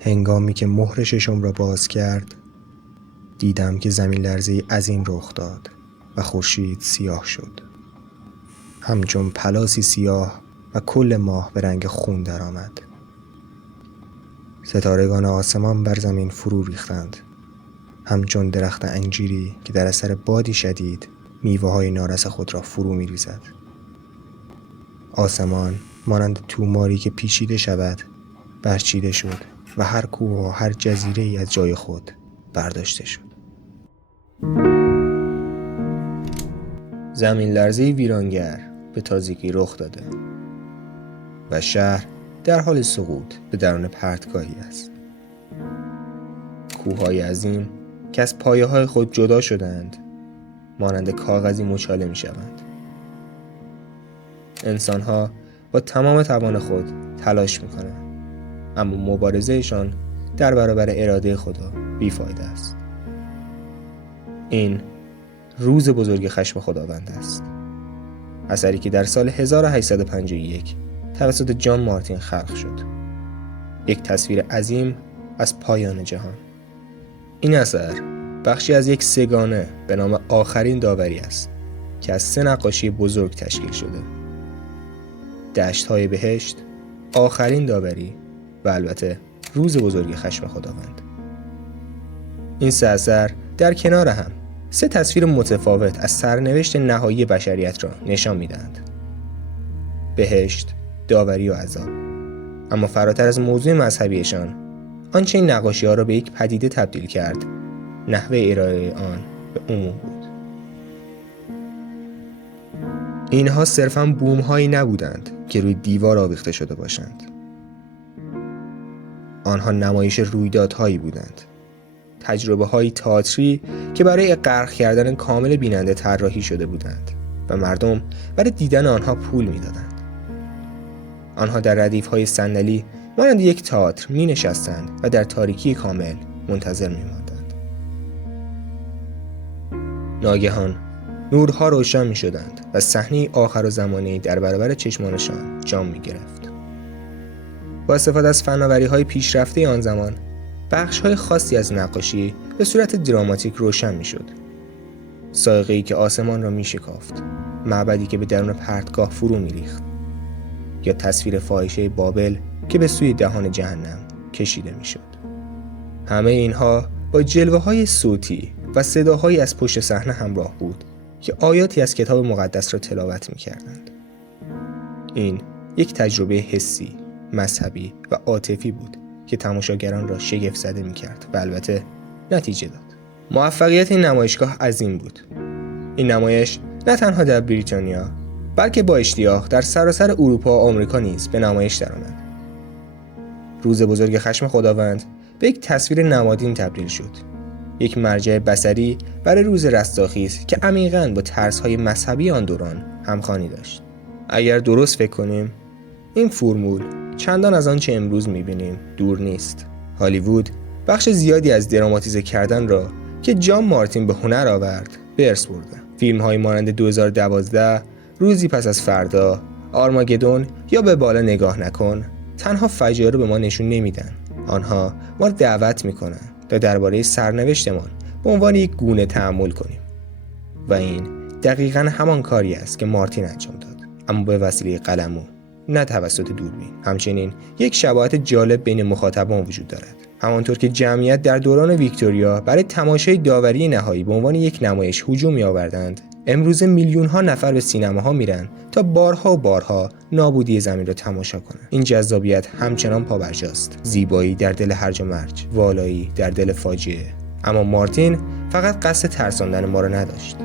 هنگامی که مهر ششم را باز کرد، دیدم که زمین لرزه‌ای عظیم رخ داد و خورشید سیاه شد، همچون پلاسی سیاه، و کل ماه به رنگ خون درآمد. ستارگان آسمان بر زمین فرو ریختند، همچون درخت انجیری که در اثر بادی شدید میوه‌های نارس خود را فرو می‌ریزد. آسمان مانند توماری که پیچیده شود برچیده شد و هر کوه و هر جزیره‌ای از جای خود برداشته شد. زمین لرزه‌ای ویرانگر به تازگی رخ داده و شهر در حال سقوط به درون پرتگاهی است. کوه‌های عظیم که از پایه‌های خود جدا شدند مانند کاغذی مچاله می‌شوند. انسان‌ها با تمام توان خود تلاش می‌کنند، اما مبارزهشان در برابر اراده خدا بیفایده است. این روز بزرگ خشم خداوند است، اثری که در سال 1851 توسط جان مارتین خلق شد. یک تصویر عظیم از پایان جهان. این اثر بخشی از یک سگانه به نام آخرین داوری است که از 3 نقاشی بزرگ تشکیل شده: دشت‌های بهشت، آخرین داوری و البته روز بزرگ خشم خداوند. این 3 اثر در کنار هم 3 تصویر متفاوت از سرنوشت نهایی بشریت را نشان می‌دهند: بهشت، داوری و عذاب. اما فراتر از موضوع مذهبیشان، آنچه این نقاشی‌ها را به یک پدیده تبدیل کرد، نحوه ارائه آن به عموم بود. اینها صرفاً بوم‌هایی نبودند که روی دیوار آویخته شده باشند. آنها نمایش رویدادهایی بودند، تجربه‌های تئاتری که برای غرق کردن کامل بیننده طراحی شده بودند و مردم برای دیدن آنها پول می‌دادند. آنها در ردیف‌های صندلی مانند یک تئاتر می‌نشستند و در تاریکی کامل منتظر می‌ماندند. ناگهان نورها روشن می‌شدند و صحنه آخرالزمانی در برابر چشمانشان جان می‌گرفت. با استفاده از فناوری‌های پیشرفته آن زمان، بخش‌های خاصی از نقاشی به صورت دراماتیک روشن می‌شد. صاعقه‌ای که آسمان را می‌شکافت، معبدی که به درون پرتگاه فرو می‌ریخت، یا تصویر فاحشه بابل که به سوی دهان جهنم کشیده می‌شد. همه اینها با جلوه‌های صوتی و صداهایی از پشت صحنه همراه بود که آیاتی از کتاب مقدس را تلاوت می‌کردند. این یک تجربه حسی، مذهبی و عاطفی بود که تماشاگران را شگفت زده می‌کرد و البته نتیجه داد. موفقیت این نمایشگاه عظیم بود. این نمایش نه تنها در بریتانیا، بلکه با اشتیاق در سراسر اروپا و آمریکا نیز به نمایش درآمد. روز بزرگ خشم خداوند به یک تصویر نمادین تبدیل شد، یک مرجع بصری برای روز رستاخیز که عمیقاً با طرزهای مذهبی آن دوران همخوانی داشت. اگر درست فکر کنیم، این فرمول چندان از آنچه امروز می‌بینیم دور نیست. هالیوود بخش زیادی از دراماتیزه کردن را که جان مارتین به هنر آورد به ارث برده. فیلم‌های مانند 2012، روزی پس از فردا، آرماگدون یا به بالا نگاه نکن تنها فجایع رو به ما نشون نمیدن. آنها ما رو دعوت میکنن تا درباره سرنوشتمان به عنوان یک گونه تأمل کنیم. و این دقیقاً همان کاری است که مارتین انجام داد، اما به وسیله قلمو، نه توسط دوربین. همچنین یک شباهت جالب بین مخاطبان وجود دارد. همانطور که جمعیت در دوران ویکتوریا برای تماشای داوری نهایی به عنوان یک نمایش هجوم می‌آوردند، امروز میلیون‌ها نفر به سینماها میرن تا بارها و بارها نابودی زمین را تماشا کنند. این جذابیت همچنان پابرجاست. زیبایی در دل هرج و مرج، والایی در دل فاجعه. اما مارتین فقط قصد ترساندن ما را نداشت.